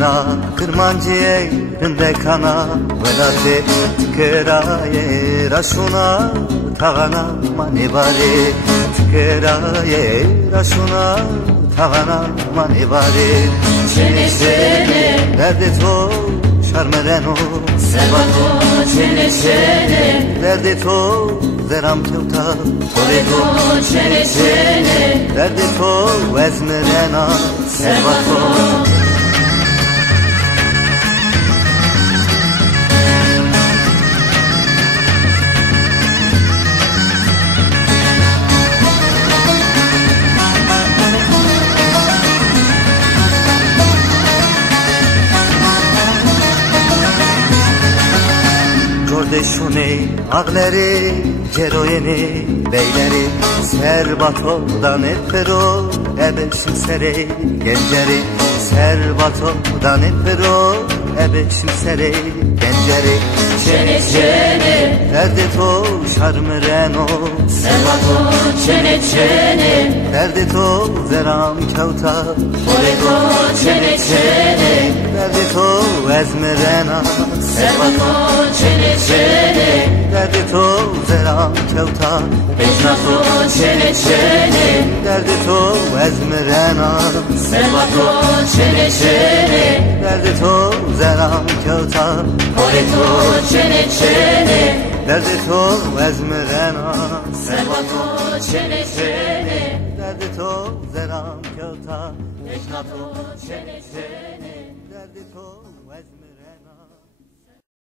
Şuna kırmancı yerinde kana velate tkeraye raşuna tağana mani bari tkeraye raşuna tağana mani bari Çene çene derdi to şarmereno Sevato çene çene derdi to zeram kevta Koreto çene çene derdi to vezmerena Sevato Kardeşuni ağları ceroyeni beyleri Serbatodan etpero ebeşim sere genceri Serbatodan etpero ebeşim sere genceri Çene çene derdi to şarmıreno Sevato çene çene derdi to zeram kevta Koreto çene çene derdi to ezmirena Sevato çene çene derdi to zeram kevta Beşnato çene çene derdi to ezmirena Sevato çene çene derdi to zeram kevta Koreto çene çene derdi to ezmirena Sevato çene çene derdi to zeram kevta Beşnato çene çene derdi to ezmirena